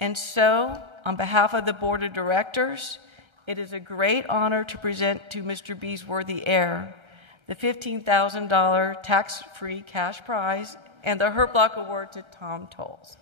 And so, on behalf of the Board of Directors, it is a great honor to present to Mr. B's worthy heir the $15,000 tax-free cash prize and the Herb Block Award to Tom Toles.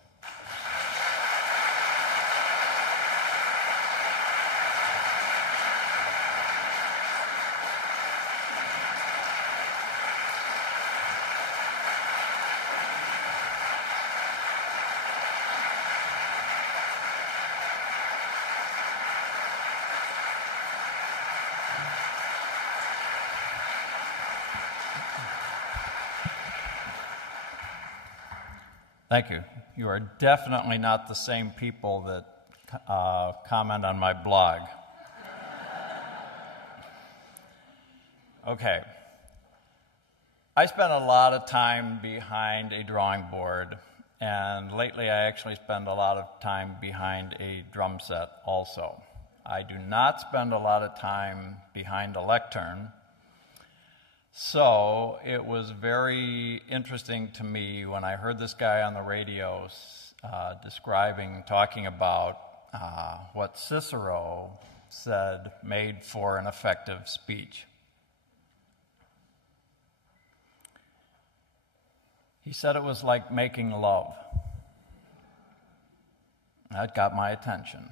Thank you. You are definitely not the same people that comment on my blog. Okay. I spend a lot of time behind a drawing board, and lately I actually spend a lot of time behind a drum set also. I do not spend a lot of time behind a lectern. So it was very interesting to me when I heard this guy on the radio talking about what Cicero said made for an effective speech. He said it was like making love. That got my attention.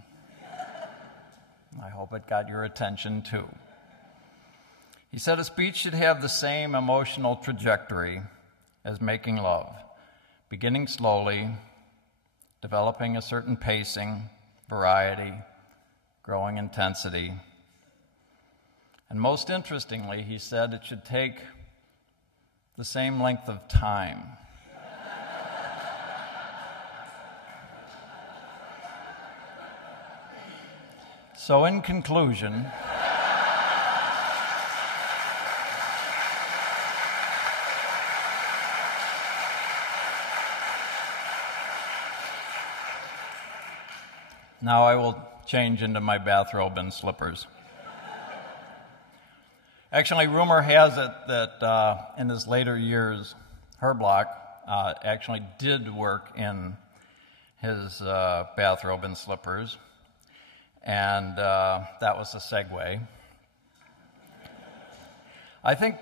I hope it got your attention too. He said a speech should have the same emotional trajectory as making love, beginning slowly, developing a certain pacing, variety, growing intensity. And most interestingly, he said it should take the same length of time. So in conclusion, now I will change into my bathrobe and slippers. Actually, rumor has it that in his later years, Herb Block actually did work in his bathrobe and slippers, and that was a segue. I think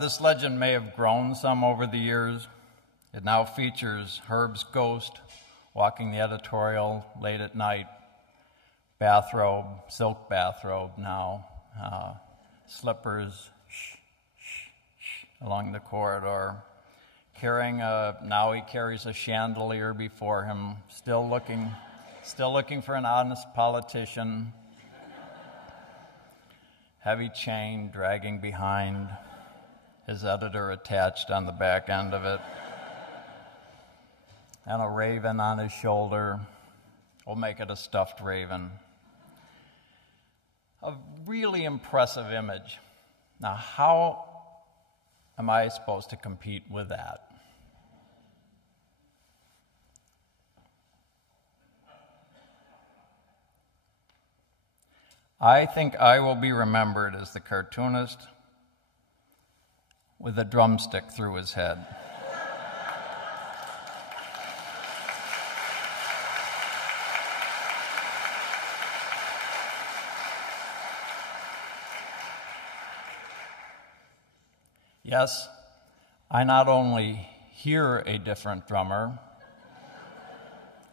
this legend may have grown some over the years. It now features Herb's ghost walking the editorial late at night, bathrobe, silk bathrobe now, slippers along the corridor, now he carries a chandelier before him, still looking for an honest politician, heavy chain dragging behind, his editor attached on the back end of it, and a raven on his shoulder. We'll make it a stuffed raven. A really impressive image. Now, how am I supposed to compete with that? I think I will be remembered as the cartoonist with a drumstick through his head. Yes, I not only hear a different drummer,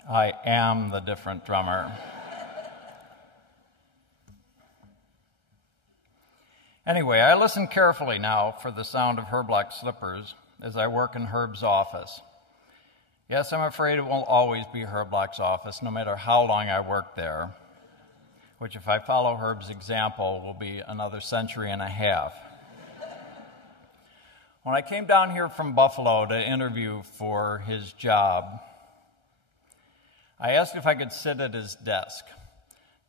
I am the different drummer. Anyway, I listen carefully now for the sound of Herb Block slippers as I work in Herb's office. Yes, I'm afraid it won't always be Herb Block's office, no matter how long I work there, which, if I follow Herb's example, will be another century and a half. When I came down here from Buffalo to interview for his job, I asked if I could sit at his desk.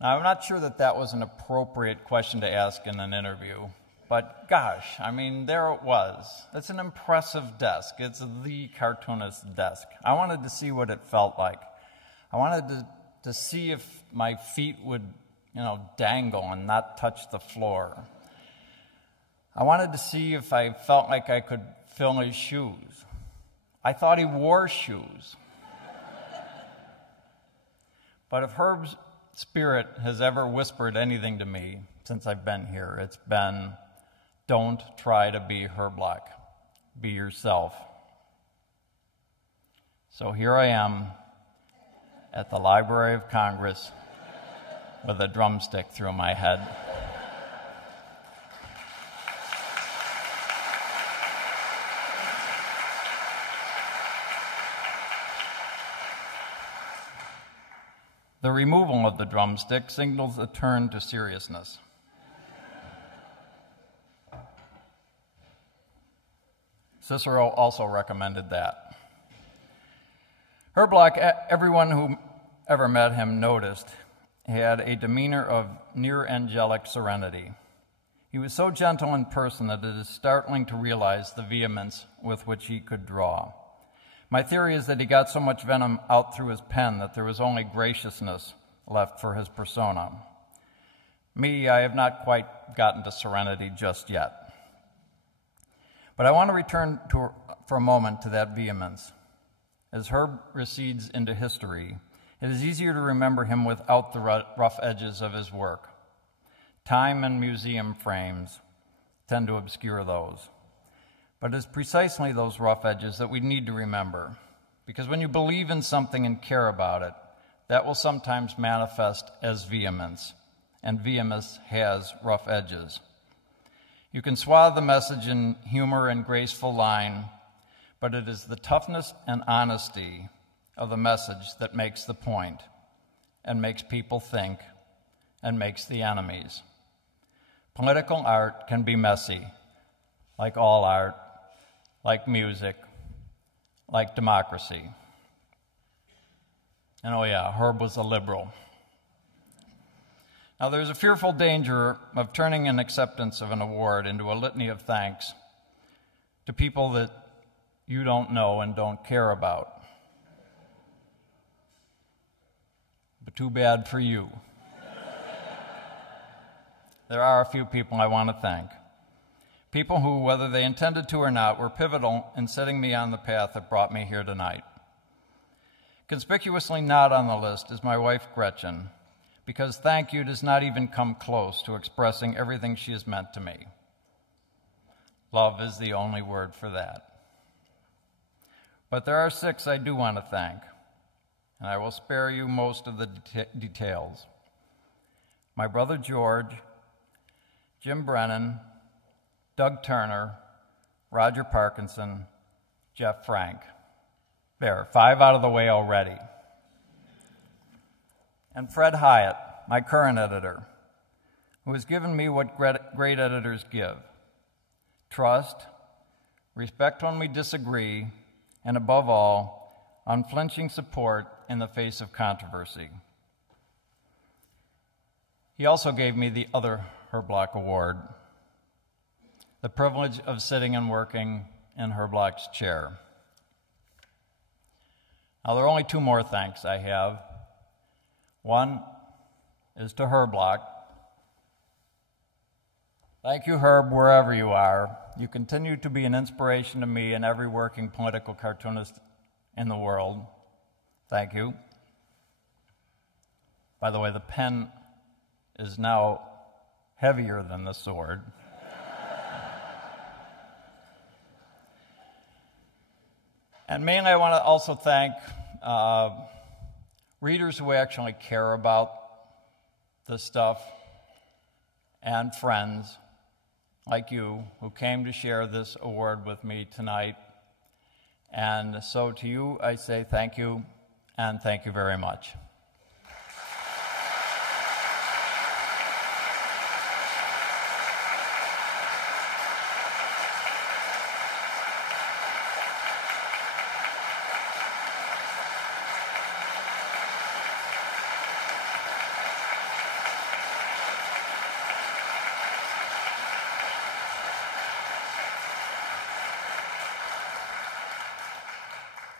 Now, I'm not sure that that was an appropriate question to ask in an interview, but gosh, I mean, there it was. It's an impressive desk. It's the cartoonist's desk. I wanted to see what it felt like. I wanted to see if my feet would, dangle and not touch the floor. I wanted to see if I felt like I could fill his shoes. I thought he wore shoes. But if Herb's spirit has ever whispered anything to me since I've been here, it's been, don't try to be Herb Block. Be yourself. So here I am at the Library of Congress with a drumstick through my head. The removal of the drumstick signals a turn to seriousness. Cicero also recommended that. Herb Block, everyone who ever met him noticed, had a demeanor of near angelic serenity. He was so gentle in person that it is startling to realize the vehemence with which he could draw. My theory is that he got so much venom out through his pen that there was only graciousness left for his persona. Me, I have not quite gotten to serenity just yet. But I want to return for a moment to that vehemence. As Herb recedes into history, it is easier to remember him without the rough edges of his work. Time and museum frames tend to obscure those. But it is precisely those rough edges that we need to remember, because when you believe in something and care about it, that will sometimes manifest as vehemence, and vehemence has rough edges. You can swathe the message in humor and graceful line, but it is the toughness and honesty of the message that makes the point, and makes people think, and makes the enemies. Political art can be messy, like all art, like music, like democracy. And oh yeah, Herb was a liberal. Now there's a fearful danger of turning an acceptance of an award into a litany of thanks to people that you don't know and don't care about. But too bad for you. There are a few people I want to thank. People who, whether they intended to or not, were pivotal in setting me on the path that brought me here tonight. Conspicuously not on the list is my wife, Gretchen, because thank you does not even come close to expressing everything she has meant to me. Love is the only word for that. But there are 6 I do want to thank, and I will spare you most of the details. My brother George, Jim Brennan, Doug Turner, Roger Parkinson, Jeff Frank. There, 5 out of the way already. And Fred Hyatt, my current editor, who has given me what great editors give: trust, respect when we disagree, and above all, unflinching support in the face of controversy. He also gave me the other Herb Block Award, the privilege of sitting and working in Herb Block's chair. Now, there are only 2 more thanks I have. One is to Herb Block. Thank you, Herb, wherever you are. You continue to be an inspiration to me and every working political cartoonist in the world. Thank you. By the way, the pen is now heavier than the sword. And mainly I want to also thank readers who actually care about this stuff, and friends like you who came to share this award with me tonight. And so to you, I say thank you, and thank you very much.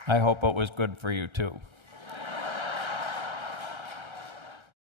I hope it was good for you too.